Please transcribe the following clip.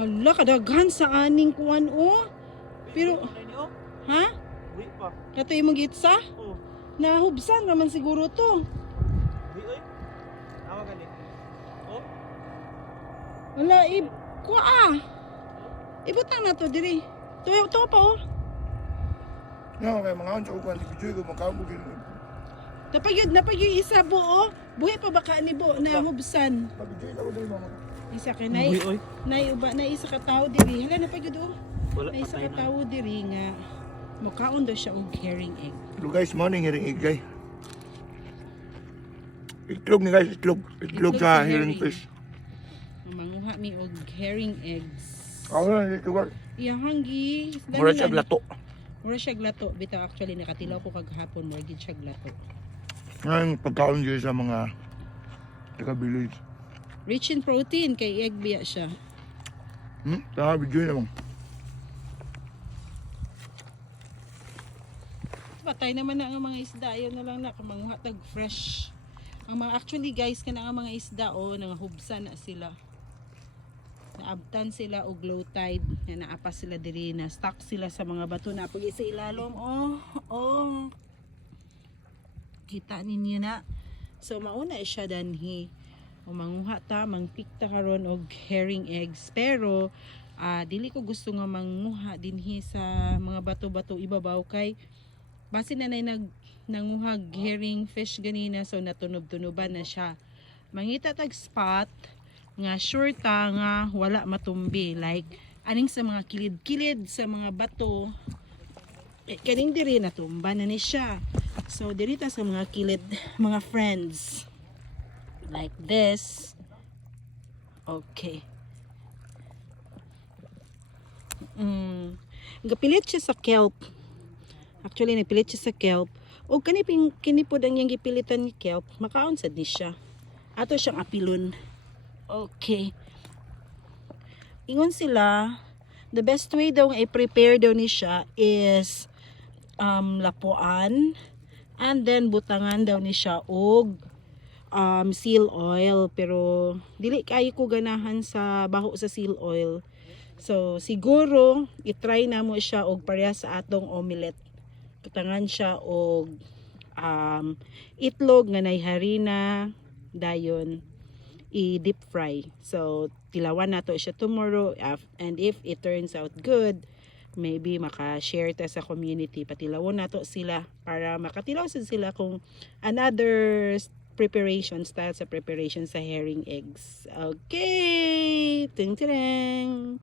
Hala, kadaghan sa aning kuan oh. Pero, ha? Uwi pa. Kato yung gitsa? Oh. Nahubsan naman siguro to. Uwi oy. Tama gani. Oh. Wala, kuha ah. Ibutang na to, diri. To pa oh. No, kaya mga unsa ko kan video ko makamo gid. Napag yung isa bo oh. Buhay pa baka ni bo na hubsan. Pag-video ako dili mama. Isa ka Uwi oy. na isa ka tao diri. Hala napag oh. Wala Na isa patay ka na. tao diri nga. Mukaon daw siya og herring egg. Hello guys, morning hearing egg guys. Itlog ni guys, itlog. Itlog sa hearing fish. Manguha mi og herring eggs. Ako na dito guys. Iyahanggi. Mura siya glato. Mura siya glato. Bitaw actually nakatilaw ko kaghapon. Mura gid siya glato. Ngayon pagkaon dyan sa mga taga-village. Rich in protein kay egg biya siya. Tama video naman. Patay naman na ang mga isda. Ayaw na lang na manguha tag fresh. Ang mga actually guys kana ang mga isda oh nangahubsan na sila. Naabtan sila og low tide na naapas sila diri na stuck sila sa mga bato na pag sa ilalom oh kita ninyo na so mauna siya danhi o manguha ta mangpikta karon og herring eggs pero dili ko gusto nga manguha dinhi sa mga bato-bato ibabaw kay base na nay nanguhag herring fish ganina so natunob-tunoban na siya mangita tag spot nga sure ta nga wala matumbi like aning sa mga kilid-kilid sa mga bato kaning diri natumba na ni siya so diri ta sa mga kilid mga friends like this okay gapilit siya sa kelp actually napilit siya sa kelp o kinipod ang yung gipilitan ni kelp makaon sad ni siya ato siyang apilon. Okay. Ingon sila, the best way daw nga i-prepare daw ni siya is lapuan and then butangan daw ni siya og seal oil pero dili kayo ko ganahan sa baho sa seal oil. So siguro i-try na mo siya og pareha sa atong omelette. Butangan siya og itlog nga nay harina dayon i-deep fry. So, tilawan nato siya tomorrow and if it turns out good, maybe maka-share ta sa community. Patilawon nato sila para makatilaw sila kung another preparation style sa preparation sa herring eggs. Okay! Ting-tireng!